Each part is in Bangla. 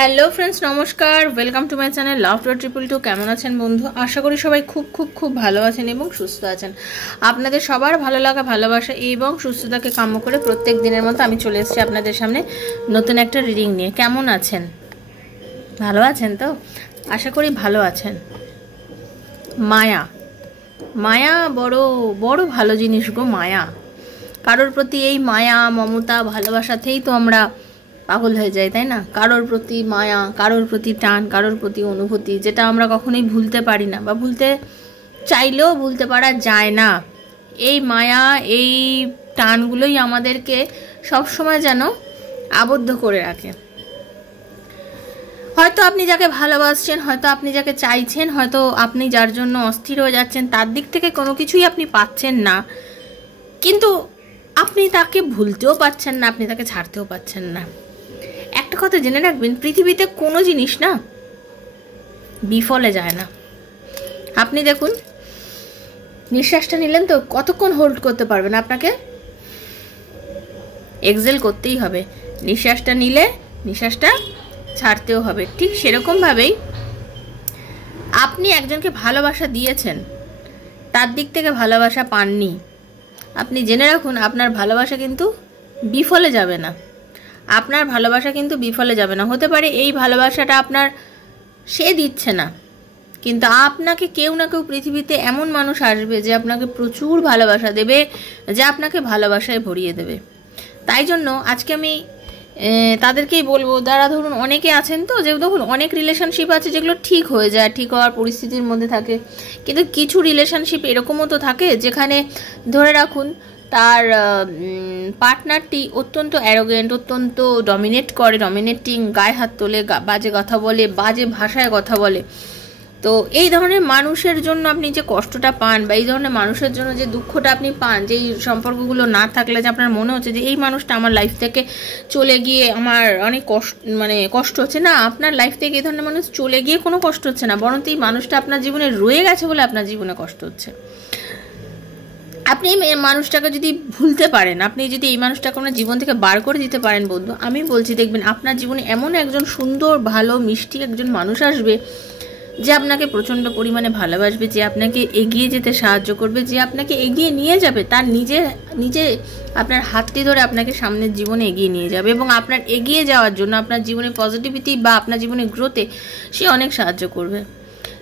হ্যালো ফ্রেন্ডস, নমস্কার। Welcome to my channel love dot triple two. কেমন আছেন বন্ধু? আশা করি সবাই খুব খুব খুব ভালো আছেন এবং সুস্থ আছেন। আপনাদের সবার ভালো লাগা, ভালোবাসা এবং সুস্থতাকে কাম্য করে প্রত্যেক দিনের মতো আমি চলে এসেছি আপনাদের সামনে নতুন একটা রিডিং নিয়ে। কেমন আছেন? ভালো আছেন তো? আশা করি ভালো আছেন। মায়া, মায়া বড় বড় ভালো জিনিস গো। মায়া, কারোর প্রতি এই মায়া মমতা ভালোবাসাতেই তো আমরা পাগল হয়ে যায়, তাই না? কারোর প্রতি মায়া, কারোর প্রতি টান, কারোর প্রতি অনুভূতি, যেটা আমরা কখনোই ভুলতে পারি না বা ভুলতে চাইলেও ভুলতে পারা যায় না। এই মায়া, এই টানগুলোই আমাদেরকে সবসময় যেন আবদ্ধ করে রাখে। হয়তো আপনি যাকে ভালোবাসছেন, হয়তো আপনি যাকে চাইছেন, হয়তো আপনি যার জন্য অস্থির হয়ে যাচ্ছেন, তার দিক থেকে কোনো কিছুই আপনি পাচ্ছেন না, কিন্তু আপনি তাকে ভুলতেও পারছেন না, আপনি তাকে ছাড়তেও পারছেন না। একটা কথা জেনে রাখবেন, পৃথিবীতে কোনো জিনিস না বিফলে যায় না। আপনি দেখুন, নিঃশ্বাসটা নিলেন তো কতক্ষণ হোল্ড করতে পারবেন? আপনাকে এক্সেল করতেই হবে। নিঃশ্বাসটা নিলে নিঃশ্বাসটা ছাড়তেও হবে। ঠিক সেরকমভাবেই আপনি একজনকে ভালোবাসা দিয়েছেন, তার দিক থেকে ভালোবাসা পাননি, আপনি জেনে রাখুন আপনার ভালোবাসা কিন্তু বিফলে যাবে না। আপনার ভালোবাসা কিন্তু বিফলে যাবে না। হতে পারে এই ভালোবাসাটা আপনার সে দিচ্ছে না, কিন্তু আপনাকে কেউ না কেউ পৃথিবীতে এমন মানুষ আসবে যে আপনাকে প্রচুর ভালোবাসা দেবে, যে আপনাকে ভালোবাসায় ভরিয়ে দেবে। তাই জন্য আজকে আমি তাদেরকেই বলবো, যারা ধরুন অনেকে আছেন তো, যে দেখুন অনেক রিলেশনশিপ আছে যেগুলো ঠিক হয়ে যায়, ঠিক হওয়ার পরিস্থিতির মধ্যে থাকে, কিন্তু কিছু রিলেশনশিপ এরকমও তো থাকে যেখানে ধরে রাখুন তার পার্টনারটি অত্যন্ত অ্যারোগেন্ট, অত্যন্ত ডমিনেট করে, ডমিনেটিং, গায়ে হাত তোলে, বাজে কথা বলে, বাজে ভাষায় কথা বলে। তো এই ধরনের মানুষের জন্য আপনি যে কষ্টটা পান, বা এই ধরনের মানুষের জন্য যে দুঃখটা আপনি পান, যে এই সম্পর্কগুলো না থাকলে যে আপনার মনে হচ্ছে যে এই মানুষটা আমার লাইফ থেকে চলে গিয়ে আমার অনেক কষ্ট হচ্ছে, না, আপনার লাইফ থেকে এই ধরনের মানুষ চলে গিয়ে কোনো কষ্ট হচ্ছে না, বরং এই মানুষটা আপনার জীবনে রয়ে গেছে বলে আপনার জীবনে কষ্ট হচ্ছে। আপনি এই মানুষটাকে যদি ভুলতে পারেন, আপনি যদি এই মানুষটাকে আপনার জীবন থেকে বার করে দিতে পারেন বন্ধু, আমি বলছি দেখবেন আপনার জীবনে এমন একজন সুন্দর, ভালো, মিষ্টি একজন মানুষ আসবে যে আপনাকে প্রচণ্ড পরিমাণে ভালোবাসবে, যে আপনাকে এগিয়ে যেতে সাহায্য করবে, যে আপনাকে এগিয়ে নিয়ে যাবে, তার নিজে আপনার হাতটি ধরে আপনাকে সামনের জীবনে এগিয়ে নিয়ে যাবে, এবং আপনার এগিয়ে যাওয়ার জন্য, আপনার জীবনে পজিটিভিটি বা আপনার জীবনে গ্রোথে সে অনেক সাহায্য করবে।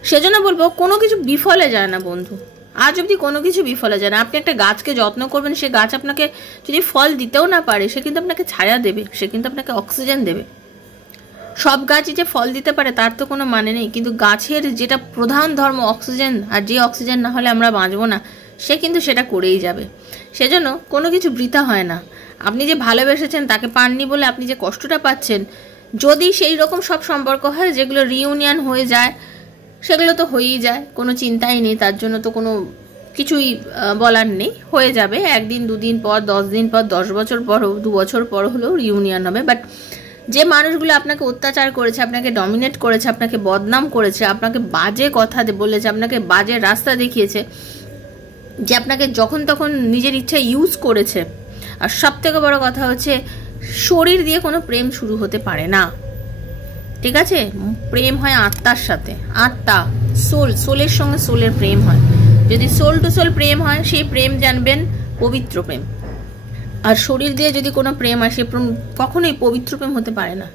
সেজন্য বলবো, কোনো কিছু বিফলে যায় না বন্ধু। আজ অবধি কোনো কিছু বিফলে যায় না। আপনি একটা গাছকে যত্ন করবেন, সে গাছ আপনাকে যদি ফল দিতেও না পারে, সে কিন্তু আপনাকে ছায়া দেবে, সে কিন্তু আপনাকে অক্সিজেন দেবে। সব গাছই যে ফল দিতে পারে তার তো কোনো মানে নেই, কিন্তু গাছের যেটা প্রধান ধর্ম অক্সিজেন, আর যে অক্সিজেন না হলে আমরা বাঁচবো না, সে কিন্তু সেটা করেই যাবে। সেজন্য কোনো কিছু বৃথা হয় না। আপনি যে ভালোবেসেছেন তাকে পাননি বলে আপনি যে কষ্টটা পাচ্ছেন, যদি সেই রকম সব সম্পর্ক হয় যেগুলো রিইউনিয়ন হয়ে যায়, সেগুলো তো হয়েই যায়, কোনো চিন্তাই নেই, তার জন্য তো কোনো কিছুই বলার নেই, হয়ে যাবে। একদিন, দুদিন পর, 10 দিন পর, 10 বছর পর, 2 বছর পর হলেও রিইউনিয়ন হবে। বাট যে মানুষগুলো আপনাকে অত্যাচার করেছে, আপনাকে ডমিনেট করেছে, আপনাকে বদনাম করেছে, আপনাকে বাজে কথা বলেছে, আপনাকে বাজে রাস্তা দেখিয়েছে, যে আপনাকে যখন তখন নিজের ইচ্ছা ইউজ করেছে, আর সব থেকে বড় কথা হচ্ছে শরীর দিয়ে কোনো প্রেম শুরু হতে পারে না, ঠিক আছে? প্রেম হয় আত্মার সাথে, আত্মা, সোলের সঙ্গে সোলের প্রেম হয়। যদি সোল টু সোল প্রেম হয়, সেই প্রেম জানবেন পবিত্র প্রেম। আর শরীর দিয়ে যদি কোনো প্রেম আসে, কখনোই পবিত্র প্রেম হতে পারে না।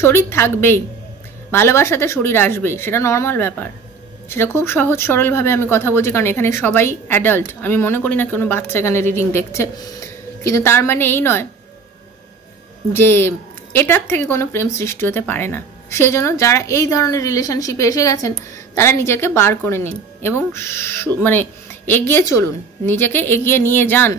শরীর থাকবেই, ভালোবাসাতে শরীর আসবেই, সেটা নর্মাল ব্যাপার। সেটা খুব সহজ সরলভাবে আমি কথা বলছি, কারণ এখানে সবাই অ্যাডাল্ট। আমি মনে করি না কোনো বাচ্চা এখানে রিডিং দেখছে, কিন্তু তার মানে এই নয় যে এটার থেকে কোনো প্রেম সৃষ্টি হতে পারে না। সেজন্য যারা এই ধরনের রিলেশনশিপে এসে গেছেন, তারা নিজেকে বার করে নিন এবং এগিয়ে চলুন, নিজেকে এগিয়ে নিয়ে যান,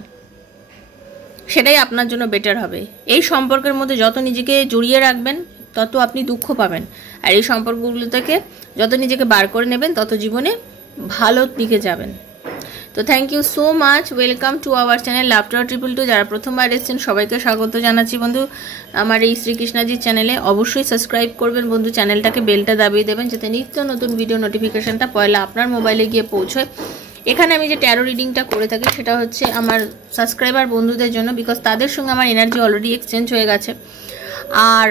সেটাই আপনার জন্য বেটার হবে। এই সম্পর্কের মধ্যে যত নিজেকে জড়িয়ে রাখবেন, তত আপনি দুঃখ পাবেন, আর এই সম্পর্কগুলো থেকে যত নিজেকে বার করে নেবেন, তত জীবনে ভালো দিকে যাবেন। তো thank you so much. Welcome to our channel love dot triple two. যারা প্রথমবার এসেছেন সবাইকে স্বাগত জানাচ্ছি বন্ধু আমার এই শ্রীকৃষ্ণাজির চ্যানেলে। অবশ্যই সাবস্ক্রাইব করবেন বন্ধু, চ্যানেলটাকে বেলটা দাবিয়ে দেবেন, যাতে নিত্য নতুন ভিডিও নোটিফিকেশনটা পয়লা আপনার মোবাইলে গিয়ে পৌঁছয়। এখানে আমি যে ট্যারো রিডিংটা করে থাকি, সেটা হচ্ছে আমার সাবস্ক্রাইবার বন্ধুদের জন্য, বিকজ তাদের সঙ্গে আমার এনার্জি অলরেডি এক্সচেঞ্জ হয়ে গেছে। আর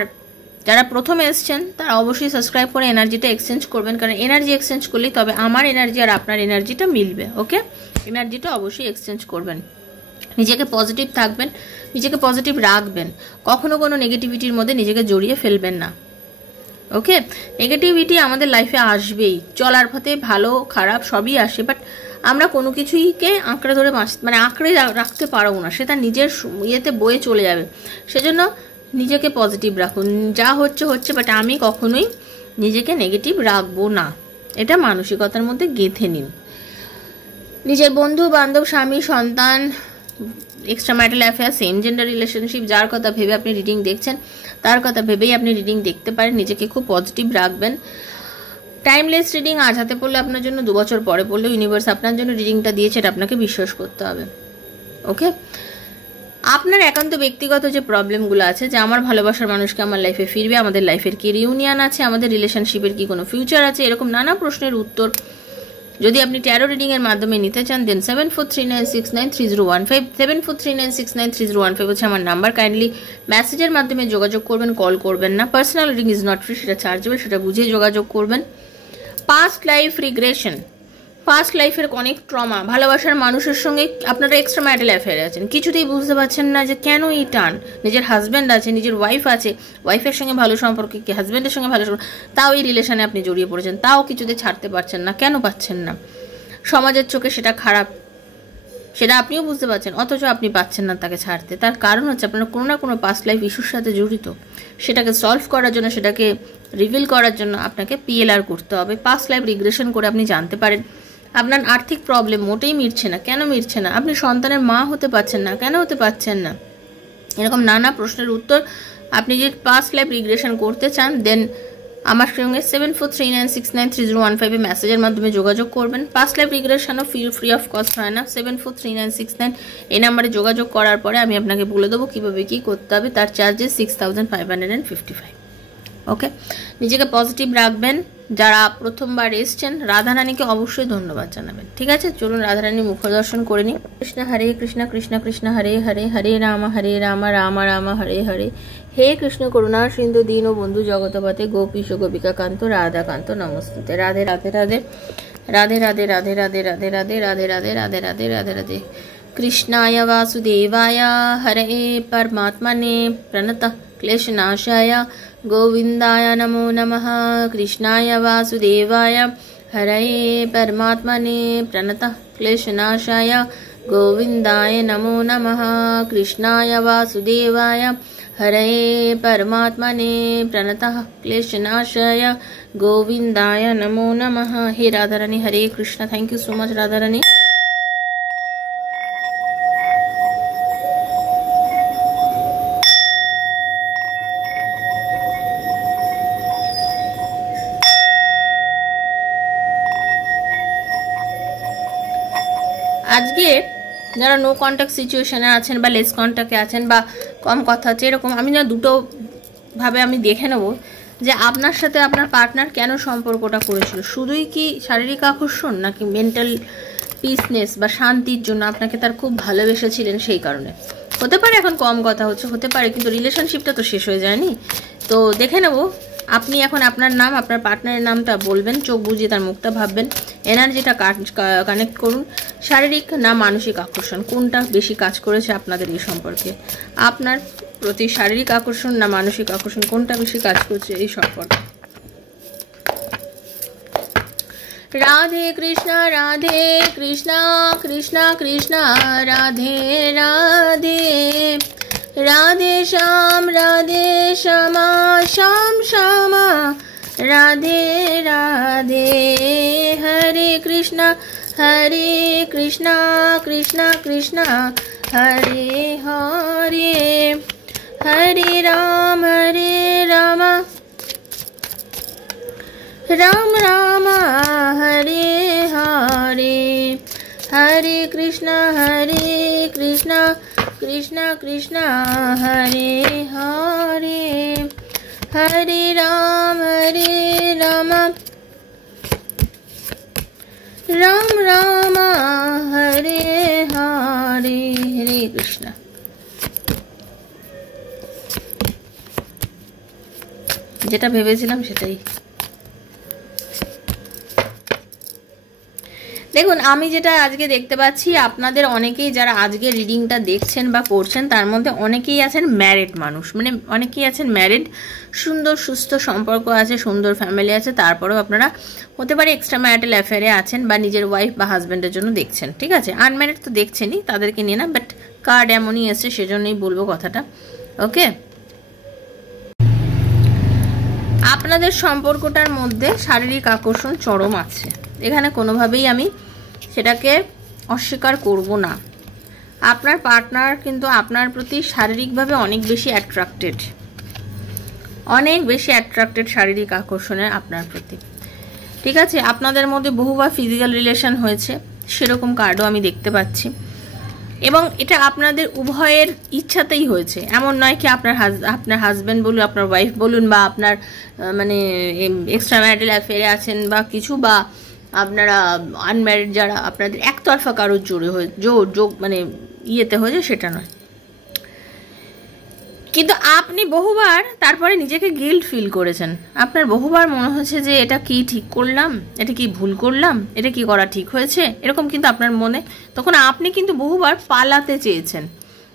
যারা প্রথম এসছেন তারা অবশ্যই সাবস্ক্রাইব করে এনার্জিটা এক্সচেঞ্জ করবেন, কারণ এনার্জি এক্সচেঞ্জ করলেই তবে আমার এনার্জি আর আপনার এনার্জিটা মিলবে। ওকে, এনার্জিটা অবশ্যই এক্সচেঞ্জ করবেন। নিজেকে পজিটিভ থাকবেন, নিজেকে পজিটিভ রাখবেন, কখনো কোনো নেগেটিভিটির মধ্যে নিজেকে জড়িয়ে ফেলবেন না। ওকে, নেগেটিভিটি আমাদের লাইফে আসবেই, চলার পথে ভালো খারাপ সবই আসে, বাট আমরা কোনো কিছুইকে আঁকড়ে ধরে আঁকড়ে রাখতে পারবো না, সেটা নিজের ইয়েতে বয়ে চলে যাবে। সেজন্য নিজেকে পজিটিভ রাখুন, যা হচ্ছে হচ্ছে, বাট আমি কখনোই নিজেকে নেগেটিভ রাখবো না, এটা মানসিকতার মধ্যে গেঁথে নিন। নিজের বন্ধু বান্ধব, স্বামী, সন্তান, extra marital affair, same gender relationship, যার কথা ভেবে আপনি রিডিং দেখছেন তার কথা ভেবেই আপনি রিডিং দেখতে পারেন। নিজেকে খুব পজিটিভ রাখবেন। টাইমলেস রিডিং, আজ হাতে পড়লে আপনার জন্য 2 বছর পরে পড়লেও ইউনিভার্স আপনার জন্য রিডিংটা দিয়েছে, এটা আপনাকে বিশ্বাস করতে হবে। ওকে, আপনার একান্ত ব্যক্তিগত যে প্রবলেমগুলো আছে, যে আমার ভালোবাসার মানুষকে আমার লাইফে ফিরবে, আমাদের লাইফের কি রিউনিয়ন আছে, আমাদের রিলেশনশিপের কি কোনো ফিউচার আছে, এরকম নানা প্রশ্নের উত্তর যদি আপনি ট্যারো রিডিংয়ের মাধ্যমে নিতে চান, দেন 7439693015 7439693015 হচ্ছে আমার নাম্বার। কাইন্ডলি মেসেজের মাধ্যমে যোগাযোগ করবেন, কল করবেন না। Personal reading is not free, সেটা চার্জেবল, সেটা বুঝে যোগাযোগ করবেন। পাস্ট লাইফ রিগ্রেশন, পাস্ট লাইফের অনেক ট্রমা, ভালোবাসার মানুষের সঙ্গে আপনারা এক্সট্রা ম্যারিটাল অ্যাফেয়ারে আছেন, কিছুতেই বুঝতে পারছেন না যে কেন এই টান। নিজের হাজব্যান্ড আছে, নিজের ওয়াইফ আছে, ওয়াইফের সঙ্গে ভালো সম্পর্ক, কি হাজব্যান্ডের সঙ্গে ভালো সম্পর্ক, তাও এই রিলেশনে আপনি জড়িয়ে পড়েছেন, তাও কিছুতে ছাড়তে পারছেন না। কেন পাচ্ছেন না? সমাজের চোখে সেটা খারাপ, সেটা আপনিও বুঝতে পারছেন, অথচ আপনি পাচ্ছেন না তাকে ছাড়তে। তার কারণ হচ্ছে আপনারা কোনো না কোনো পাস্ট লাইফ ইস্যুর সাথে জড়িত। সেটাকে সলভ করার জন্য, সেটাকে রিভিল করার জন্য আপনাকে PLR করতে হবে। পাস্ট লাইফ রিগ্রেশন করে আপনি জানতে পারেন আপনার আর্থিক প্রবলেম মোটেই মিটছে না। কেন মিটছে না? আপনি সন্তানের মা হতে পারছেন না, কেন হতে পারছেন না? এরকম নানা প্রশ্নের উত্তর আপনি যদি পাস্ট লাইফ রিগ্রেশন করতে চান, দেন আমার সঙ্গে 7439693015 মেসেজের মাধ্যমে যোগাযোগ করবেন। পাস্ট লাইফ রিগ্রেশনও ফ্রি অফ কস্ট হয় না। 743969 এই নাম্বারে যোগাযোগ করার পরে আমি আপনাকে বলে দেবো কীভাবে কী করতে হবে। তার চার্জেস 6555। ওকে, নিজেকে পজিটিভ রাখবেন। যারা প্রথমবার এসছেন, রাধারানীকে অবশ্যই ধন্যবাদ জানাবেন। ঠিক আছে, চলুন রাধারানীর মুখ দর্শন করে নিই। কৃষ্ণ হরে কৃষ্ণ, কৃষ্ণ কৃষ্ণ হরে হরে, হরে রাম রাম রাম হরে হরে। হে কৃষ্ণ করুণা সিন্ধু দীন ও বন্ধু জগতপতে গোপীশ গোপিকা কান্ত রাধাকান্ত নমস্তুতে। রাধে রাধে রাধে রাধে রাধে রাধে রাধে রাধে রাধে রাধে রাধে রাধে রাধে রাধে রাধে। कृष्णाय वासुदेवाय हरे परमात्मने प्रणतः क्लेशनाशाय गोविन्दाय नमो नमः। कृष्णाय वासुदेवाय हरे परमात्मने प्रणतः क्लेशनाशाय गोविन्दाय नमो नमः। कृष्णाय वासुदेवाय हरे परमात्मने प्रणतः क्लेशनाशाय गोविन्दाय नमो नमः। हे Radha Rani, Hare Krishna. Thank you so much Radha Rani. আজকে যারা নো কন্ট্যাক্ট সিচুয়েশনে আছেন বা লেস কন্ট্যাক্টে আছেন বা কম কথা হচ্ছে, এরকম আমি না দুটো ভাবে আমি দেখে নেব যে আপনার সাথে আপনার পার্টনার কেন সম্পর্কটা করেছিল। শুধুই কি শারীরিক আকর্ষণ, নাকি মেন্টাল পিসনেস বা শান্তির জন্য আপনাকে তার খুব ভালোবেসেছিলেন, সেই কারণে হতে পারে। এখন কম কথা হচ্ছে, হতে পারে, কিন্তু রিলেশনশিপটা তো শেষ হয়ে যায়নি। তো দেখে নেব। আপনি এখন আপনার নাম, আপনার পার্টনারের নামটা বলবেন, চোখ বুজিয়ে তার মুখটা ভাববেন, এনার্জিটা কানেক্ট করুন। শারীরিক না মানসিক আকর্ষণ, কোনটা বেশি কাজ করেছে আপনাদের এই সম্পর্কে? আপনার প্রতি শারীরিক আকর্ষণ না মানসিক আকর্ষণ, কোনটা বেশি কাজ করছে এই সম্পর্কে? রাধে কৃষ্ণ রাধে কৃষ্ণ কৃষ্ণ কৃষ্ণ রাধে রাধে, রাধে শ্যাম শ্যাম শ্যামা রাধে রাধে। হরে কৃষ্ণ কৃষ্ণ কৃষ্ণ হরে হরে, হরে রাম রাম রাম হরে হরে, হরে কৃষ্ণ কৃষ্ণ কৃষ্ণ হরে হরে, হরে রাম রাম রাম হরে হরে। হরে কৃষ্ণ। যেটা ভেবেছিলাম সেটাই। দেখুন, আমি যেটা আজকে দেখতে পাচ্ছি, আপনাদের অনেকেই যারা আজকে রিডিংটা দেখছেন বা করছেন তার মধ্যে অনেকেই আছেন ম্যারিড মানুষ, মানে অনেকেই আছেন ম্যারিড, সুন্দর সুস্থ সম্পর্ক আছে, সুন্দর ফ্যামিলি আছে, তারপরেও আপনারা হতে পারে এক্সট্রা ম্যারিটাল অ্যাফেয়ারে আছেন বা নিজের ওয়াইফ বা হাজব্যান্ডের জন্য দেখছেন, ঠিক আছে। আনম্যারিড তো দেখছেনই, তাদেরকে নিয়ে না, বাট কার্ড এমনই এসছে সেজন্যই বলবো কথাটা, ওকে। আপনাদের সম্পর্কটার মধ্যে শারীরিক আকর্ষণ চরম আছে, এখানে কোনোভাবেই আমি সেটাকে অস্বীকার করব না। আপনার পার্টনার কিন্তু আপনার প্রতি শারীরিকভাবে অনেক বেশি অ্যাট্রাক্টেড, অনেক বেশি অ্যাট্রাক্টেড শারীরিক আকর্ষণের আপনার প্রতি, ঠিক আছে। আপনাদের মধ্যে বহুবার ফিজিক্যাল রিলেশন হয়েছে, সেরকম কার্ডও আমি দেখতে পাচ্ছি, এবং এটা আপনাদের উভয়ের ইচ্ছাতেই হয়েছে। এমন নয় কি আপনার হাজব্যান্ড বলুন, আপনার ওয়াইফ বলুন, বা আপনার মানে এক্সট্রা ম্যারিটাল অ্যাফেয়ারে আছেন বা কিছু, বা আপনারা আনম্যারিড যারা, আপনাদের একতরফা কারোর জোরে হয়ে যোগ মানে ইয়েতে হয়েছে, সেটা নয়। কিন্তু আপনি বহুবার তারপরে নিজেকে গিল্ট ফিল করেছেন, আপনার বহুবার মনে হয়েছে যে এটা কি ঠিক করলাম, এটা কি ভুল করলাম, এটা কি করা ঠিক হয়েছে, এরকম কিন্তু আপনার মনে, তখন আপনি কিন্তু বহুবার পালাতে চেয়েছেন,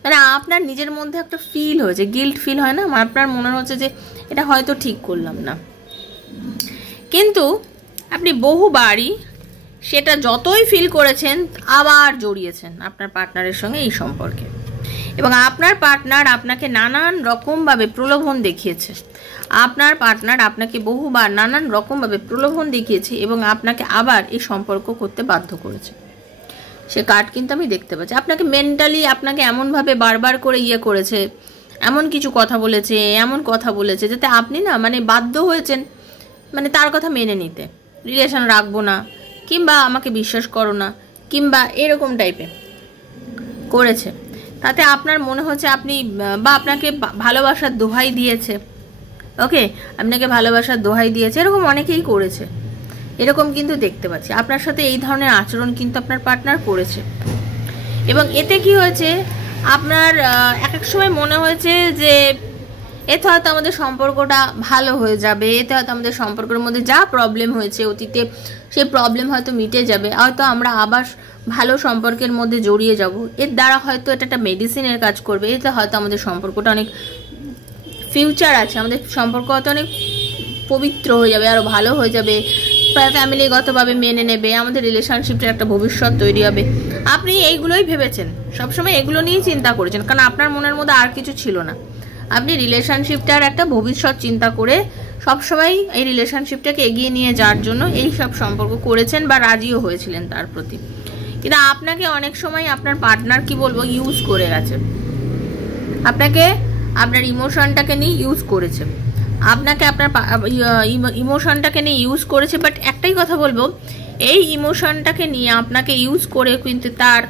মানে আপনার নিজের মধ্যে একটা ফিল হয়েছে, গিল্ট ফিল হয় না, আপনার মনে হচ্ছে যে এটা হয়তো ঠিক করলাম না। কিন্তু আপনি বহুবারই সেটা যতই ফিল করেছেন আবার জড়িয়েছেন আপনার পার্টনারের সঙ্গে এই সম্পর্কে, এবং আপনার পার্টনার আপনাকে নানান রকমভাবে প্রলোভন দেখিয়েছে, আপনার পার্টনার আপনাকে বহুবার নানান রকমভাবে প্রলোভন দেখিয়েছে এবং আপনাকে আবার এই সম্পর্ক করতে বাধ্য করেছে। সে কার্ড কিন্তু আমি দেখতে পাচ্ছি, আপনাকে মেন্টালি আপনাকে এমনভাবে বারবার করে করেছে, এমন কিছু কথা বলেছে, এমন কথা বলেছে যাতে আপনি না মানে বাধ্য হয়েছেন মানে তার কথা মেনে নিতে, রিলেশন রাখবো না, কিংবা আমাকে বিশ্বাস করো না, কিংবা এরকম টাইপের করেছে। তাতে আপনার মনে হচ্ছে আপনি বা আপনাকে ভালোবাসার দোহাই দিয়েছে, ওকে, আপনাকে ভালোবাসার দোহাই দিয়েছে, এরকম অনেকেই করেছে, এরকম কিন্তু দেখতে পাচ্ছি। আপনার সাথে এই ধরনের আচরণ কিন্তু আপনার পার্টনার করেছে, এবং এতে কি হয়েছে, আপনার এক এক সময় মনে হয়েছে যে এতে হয়তো আমাদের সম্পর্কটা ভালো হয়ে যাবে, এতে হয়তো আমাদের সম্পর্কের মধ্যে যা প্রবলেম হয়েছে অতীতে সেই প্রবলেম হয়তো মিটে যাবে, হয়তো আমরা আবার ভালো সম্পর্কের মধ্যে জড়িয়ে যাব, এর দ্বারা হয়তো এটা একটা মেডিসিনের কাজ করবে, এতে হয়তো আমাদের সম্পর্কটা অনেক ফিউচার আছে, আমাদের সম্পর্ক হয়তো অনেক পবিত্র হয়ে যাবে, আরও ভালো হয়ে যাবে, ফ্যামিলিগতভাবে মেনে নেবে, আমাদের রিলেশনশিপের একটা ভবিষ্যৎ তৈরি হবে। আপনি এইগুলোই ভেবেছেন, সবসময় এগুলো নিয়েই চিন্তা করেছেন, কারণ আপনার মনের মধ্যে আর কিছু ছিল না, আপনি রিলেশনশিপটার একটা ভবিষ্যৎ চিন্তা করে সবসময় এই রিলেশনশিপটাকে এগিয়ে নিয়ে যাওয়ার জন্য এই সব সম্পর্ক করেছেন বা রাজিও হয়েছিলেন তার প্রতি। কিন্তু আপনাকে অনেক সময় আপনার পার্টনার কি বলবো ইউজ করে গেছে, আপনাকে আপনার ইমোশনটাকে নিয়ে ইউজ করেছে, আপনাকে আপনার ইমোশনটাকে নিয়ে ইউজ করেছে। বাট একটাই কথা বলবো, এই ইমোশনটাকে নিয়ে আপনাকে ইউজ করে কিন্তু তার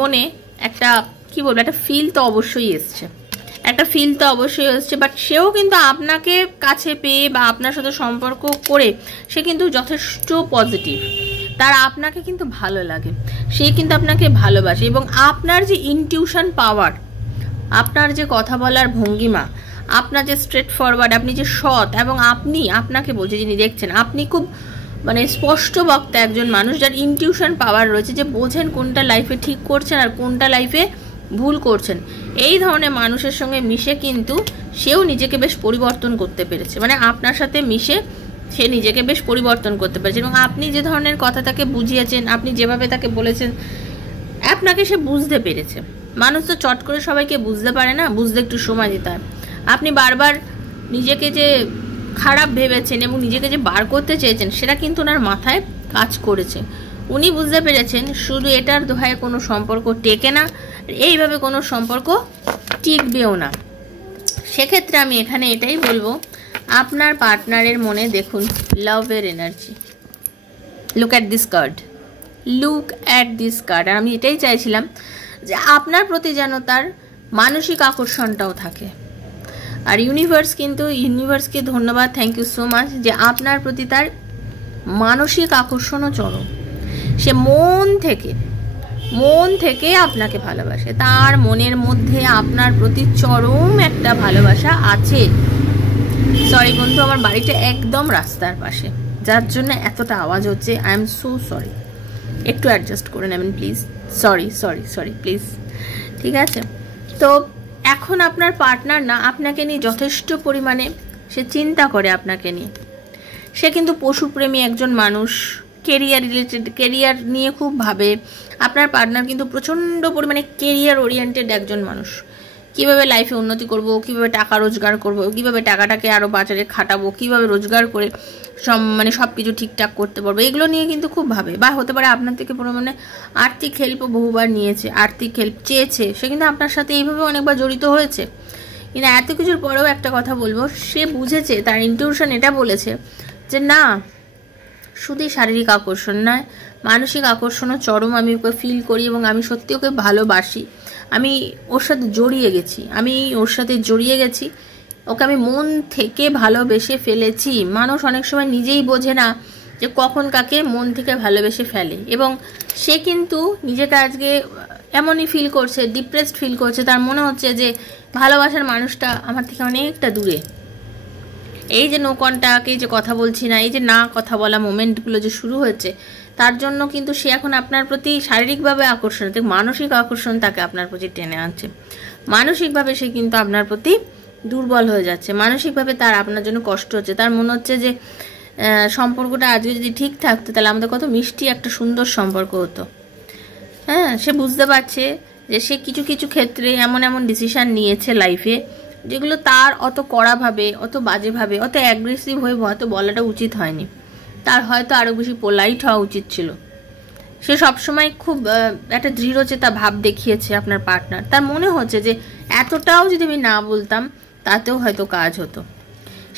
মনে একটা কি বলবো একটা ফিল তো অবশ্যই এসছে, একটা ফিল তো অবশ্যই এসছে, বাট সেও কিন্তু আপনাকে কাছে পেয়ে বা আপনার সাথে সম্পর্ক করে সে কিন্তু যথেষ্ট পজিটিভ, তার আপনাকে কিন্তু ভালো লাগে, সে কিন্তু আপনাকে ভালোবাসে, এবং আপনার যে ইনটিউশন পাওয়ার, আপনার যে কথা বলার ভঙ্গিমা, আপনার যে স্ট্রেট ফরওয়ার্ড, আপনি যে সৎ, এবং আপনি আপনাকে বলছে যিনি দেখছেন, আপনি খুব মানে স্পষ্ট বক্তা একজন মানুষ যার ইনটিউশন পাওয়ার রয়েছে, যে বোঝেন কোনটা লাইফে ঠিক করছেন আর কোনটা লাইফে ভুল করছেন। এই ধরনের মানুষের সঙ্গে মিশে কিন্তু সেও নিজেকে বেশ পরিবর্তন করতে পেরেছে, মানে আপনার সাথে মিশে সে নিজেকে বেশ পরিবর্তন করতে পেরেছে, এবং আপনি যে ধরনের কথা তাকে বুঝিয়েছেন, আপনি যেভাবে তাকে বলেছেন, আপনাকে সে বুঝতে পেরেছে। মানুষ তো চট করে সবাইকে বুঝতে পারে না, বুঝতে একটু সময় দিতে হয়। আপনি বারবার নিজেকে যে খারাপ ভেবেছেন এবং নিজেকে যে বার করতে চেয়েছেন সেটা কিন্তু ওনার মাথায় কাজ করেছে, উনি বুঝতে পেরেছেন শুধু এটার দোহায় কোনো সম্পর্ক টেকে না, এইভাবে কোনো সম্পর্ক টিকবেও না। সেক্ষেত্রে আমি এখানে এটাই বলবো, আপনার পার্টনারের মনে দেখুন লাভের energy, look at this card, look at this card. আর আমি এটাই চাইছিলাম যে আপনার প্রতি যেন তার মানসিক আকর্ষণটাও থাকে। আর ইউনিভার্সকে ধন্যবাদ, থ্যাংক ইউ সো মাচ, যে আপনার প্রতি তার মানসিক আকর্ষণও চরম, সে মন থেকে আপনাকে ভালোবাসে, তার মনের মধ্যে আপনার প্রতি চরম একটা ভালোবাসা আছে। সরি বন্ধু, আমার বাড়িটা একদম রাস্তার পাশে, যার জন্য এতটা আওয়াজ হচ্ছে। আই এম সো সরি, একটু অ্যাডজাস্ট করে নেবেন please. Sorry sorry sorry please, ঠিক আছে? তো এখন আপনার পার্টনার না আপনাকে নিয়ে যথেষ্ট পরিমাণে সে চিন্তা করে আপনাকে নিয়ে। সে কিন্তু পশুপ্রেমী একজন মানুষ, কেরিয়ার রিলেটেড, কেরিয়ার নিয়ে খুব ভাবে। আপনার পার্টনার কিন্তু প্রচণ্ড পরিমাণে কেরিয়ার ওরিয়েন্টেড একজন মানুষ। কীভাবে লাইফে উন্নতি করব, কীভাবে টাকা রোজগার করব, কীভাবে টাকাটাকে আরও বাজারে খাটাবো, কীভাবে রোজগার করে সব কিছু ঠিকঠাক করতে পারবো, এগুলো নিয়ে কিন্তু খুব ভাবে। বা হতে পারে আপনার থেকে পরিমাণে আর্থিক হেল্পও বহুবার নিয়েছে, আর্থিক হেল্প চেয়েছে, সে কিন্তু আপনার সাথে এইভাবে অনেকবার জড়িত হয়েছে। কিন্তু এত কিছুর পরেও একটা কথা বলবো, সে বুঝেছে, তার ইনটিউশন এটা বলেছে যে না, শুধুই শারীরিক আকর্ষণ নয়, মানসিক আকর্ষণও চরম আমি ওকে ফিল করি এবং আমি সত্যি ওকে ভালোবাসি। আমি ওর সাথে জড়িয়ে গেছি, ওকে আমি মন থেকে ভালোবেসে ফেলেছি। মানুষ অনেক সময় নিজেই বোঝে না যে কখন কাকে মন থেকে ভালোবেসে ফেলে, এবং সে কিন্তু নিজেকে আজকে এমনই ফিল করছে, ডিপ্রেসড ফিল করছে। তার মনে হচ্ছে যে ভালোবাসার মানুষটা আমার থেকে অনেকটা দূরে। এই যে নো কন্টাক্ট, এই যে কথা বলছি না, এই যে না কথা বলা মোমেন্টগুলো যে শুরু হয়েছে, তার জন্য কিন্তু সে এখন আপনার প্রতি শারীরিকভাবে আকর্ষণ, মানসিক আকর্ষণ তাকে আপনার প্রতি টেনে আনছে। মানসিকভাবে সে কিন্তু আপনার প্রতি দুর্বল হয়ে যাচ্ছে, মানসিকভাবে তার আপনার জন্য কষ্ট হচ্ছে। তার মনে হচ্ছে যে সম্পর্কটা আজকে যদি ঠিক থাকতো তাহলে আমাদের কত মিষ্টি একটা সুন্দর সম্পর্ক হতো। হ্যাঁ, সে বুঝতে পারছে যে সে কিছু কিছু ক্ষেত্রে এমন ডিসিশান নিয়েছে লাইফে, যেগুলো তার অত কড়াভাবে, অত বাজেভাবে, অত অ্যাগ্রেসিভ হয়ে হয়তো বলাটা উচিত হয়নি। তার হয়তো আরও বেশি পোলাইট হওয়া উচিত ছিল। সে সবসময় খুব একটা দৃঢ়চেতা ভাব দেখিয়েছে আপনার পার্টনার। তার মনে হচ্ছে যে এতটাও যদি আমি না বলতাম তাতেও হয়তো কাজ হতো।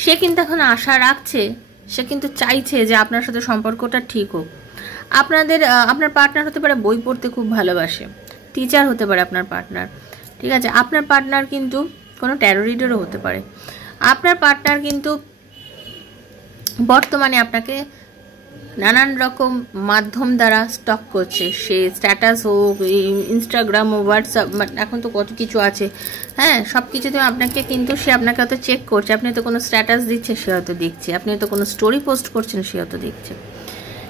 সে কিন্তু এখন আশা রাখছে, সে কিন্তু চাইছে যে আপনার সাথে সম্পর্কটা ঠিক হোক। আপনার পার্টনার হতে পারে বই পড়তে খুব ভালোবাসে, টিচার হতে পারে আপনার পার্টনার, ঠিক আছে? আপনার পার্টনার কিন্তু কোনো ট্যারো রিডারও হতে পারে। আপনার পার্টনার কিন্তু বর্তমানে আপনাকে নানান রকম মাধ্যম দ্বারা স্টক করছে। সে স্ট্যাটাস হোক, ইনস্টাগ্রাম হোক, হোয়াটসঅ্যাপ, এখন তো কত কিছু আছে, হ্যাঁ, সব কিছুতে আপনাকে কিন্তু সে আপনাকে হয়তো চেক করছে। আপনি তো কোনো স্ট্যাটাস দিচ্ছে, সে হয়তো দেখছে। আপনি তো কোনো স্টোরি পোস্ট করছেন, সে হয়তো দেখছে।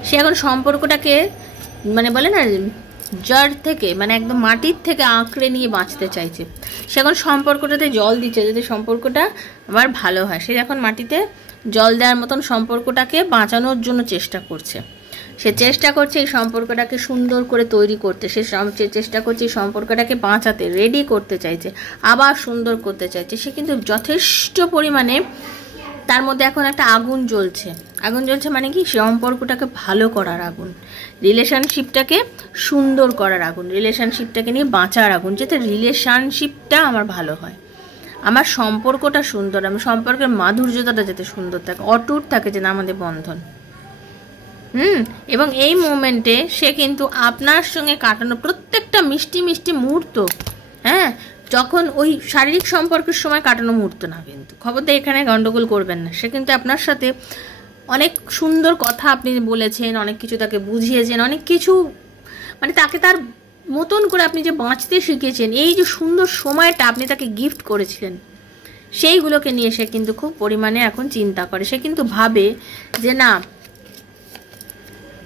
সে এখন সম্পর্কটাকে বলে না, জড় থেকে, একদম মাটির থেকে আঁকড়ে নিয়ে বাঁচতে চাইছে। সে এখন সম্পর্কটাতে জল দিচ্ছে যাতে সম্পর্কটা আবার ভালো হয়। সে এখন মাটিতে জল দেওয়ার মতন সম্পর্কটাকে বাঁচানোর জন্য চেষ্টা করছে। সে চেষ্টা করছে এই সম্পর্কটাকে সুন্দর করে তৈরি করতে, সে চেষ্টা করছে এই সম্পর্কটাকে বাঁচাতে, রেডি করতে চাইছে, আবার সুন্দর করতে চাইছে। সে কিন্তু যথেষ্ট পরিমাণে তার মধ্যে এখন একটা আগুন জ্বলছে। আগুন জ্বলছে মানে কি? সম্পর্কটাকে ভালো করার আগুন, রিলেশনশিপটাকে সুন্দর করার আগুন, রিলেশনশিপটাকে নিয়ে বাঁচার আগুন, যাতে রিলেশনশিপটা আমার ভালো হয়, আমার সম্পর্কটা সুন্দর, আমার সম্পর্কের মাধুর্যতাটা যাতে সুন্দর থাকে, অটুট থাকে যেন আমাদের বন্ধন। এবং এই মোমেন্টে সে কিন্তু আপনার সঙ্গে কাটানো প্রত্যেকটা মিষ্টি মিষ্টি মুহূর্ত, হ্যাঁ, যখন ওই শারীরিক সম্পর্কের সময় কাটানো মুহূর্ত না, কিন্তু খবরদার এখানে গন্ডগোল করবেন না। সে কিন্তু আপনার সাথে অনেক সুন্দর কথা আপনি বলেছেন, অনেক কিছু তাকে বুঝিয়েছেন, অনেক কিছু তাকে তার মতন করে আপনি যে বাঁচতে শিখিয়েছেন, এই যে সুন্দর সময়টা আপনি তাকে গিফট করেছিলেন, সেইগুলোকে নিয়ে সে কিন্তু খুব পরিমাণে এখন চিন্তা করে। সে কিন্তু ভাবে যে না,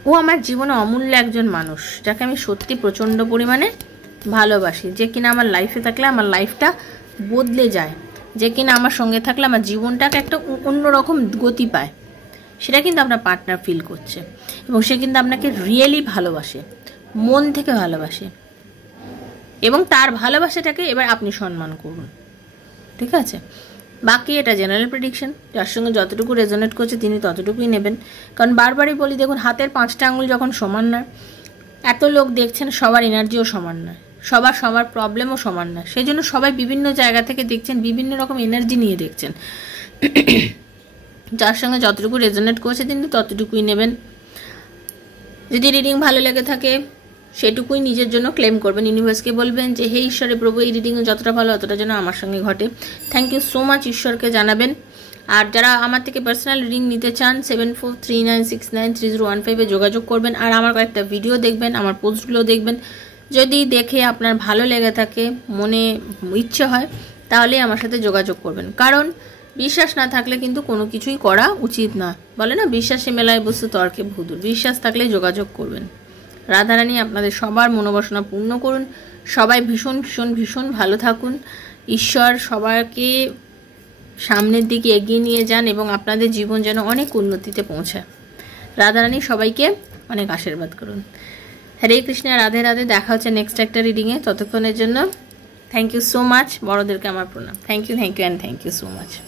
ও আমার জীবনে অমূল্য একজন মানুষ, যাকে আমি সত্যি প্রচণ্ড পরিমাণে ভালোবাসি, যে কিনা আমার লাইফে থাকলে আমার লাইফটা বদলে যায়, যে কিনা আমার সঙ্গে থাকলে আমার জীবনটাকে একটা অন্যরকম গতি পায়। সেটা কিন্তু আপনার পার্টনার ফিল করছে, এবং সে কিন্তু আপনাকে রিয়েলি ভালোবাসে, মন থেকে ভালোবাসে, এবং তার ভালোবাসাটাকে এবার আপনি সম্মান করুন, ঠিক আছে? বাকি এটা জেনারেল প্রেডিকশন, যার সঙ্গে যতটুকু রেজোনেট করছে তিনি ততটুকুই নেবেন। কারণ বারবারই বলি, দেখুন, হাতের 5টা আঙুল যখন সমান নয়, এত লোক দেখছেন, সবার এনার্জিও সমান নয়, সবার প্রবলেমও সমান নয়, সেই জন্য সবাই বিভিন্ন জায়গা থেকে দেখছেন, বিভিন্ন রকম এনার্জি নিয়ে দেখছেন। যার সঙ্গে যতটুকু রেজোনেট করছে তিনি ততটুকুই নেবেন। যদি রিডিং ভালো লেগে থাকে সেটুকুই নিজের জন্য ক্লেম করবেন, ইউনিভার্সকে বলবেন যে হে ঈশ্বরে প্রভু, এই রিডিংয়ে যতটা ভালো অতটা যেন আমার সঙ্গে ঘটে। থ্যাংক ইউ সো মাচ, ঈশ্বরকে জানাবেন। আর যারা আমার থেকে পার্সোনাল রিডিং নিতে চান 7439693015 যোগাযোগ করবেন। আর আমার কয়েকটা ভিডিও দেখবেন, আমার পোস্টগুলো দেখবেন। যদি দেখে আপনার ভালো লেগে থাকে, মনে ইচ্ছে হয়, তাহলে আমার সাথে যোগাযোগ করবেন। কারণ বিশ্বাস না থাকলে কিন্তু কোনো কিছুই করা উচিত না। বলে না, বিশ্বাসে মেলায় বস্তু তর্কে ভুতুর। বিশ্বাস থাকলে যোগাযোগ করবেন। রাধারানী আপনাদের সবার মনোবাসনা পূর্ণ করুন। সবাই ভীষণ ভীষণ ভীষণ ভালো থাকুন। ঈশ্বর সবাইকে সামনের দিকে এগিয়ে নিয়ে যান এবং আপনাদের জীবন যেন অনেক উন্নতিতে পৌঁছায়। রাধারানী সবাইকে অনেক আশীর্বাদ করুন। হরে কৃষ্ণ, রাধে রাধে। দেখা হচ্ছে নেক্সট একটা রিডিংয়ে। ততক্ষণের জন্য থ্যাংক ইউ সো মাচ। বড়োদেরকে আমার প্রণাম। Thank you and thank you so much.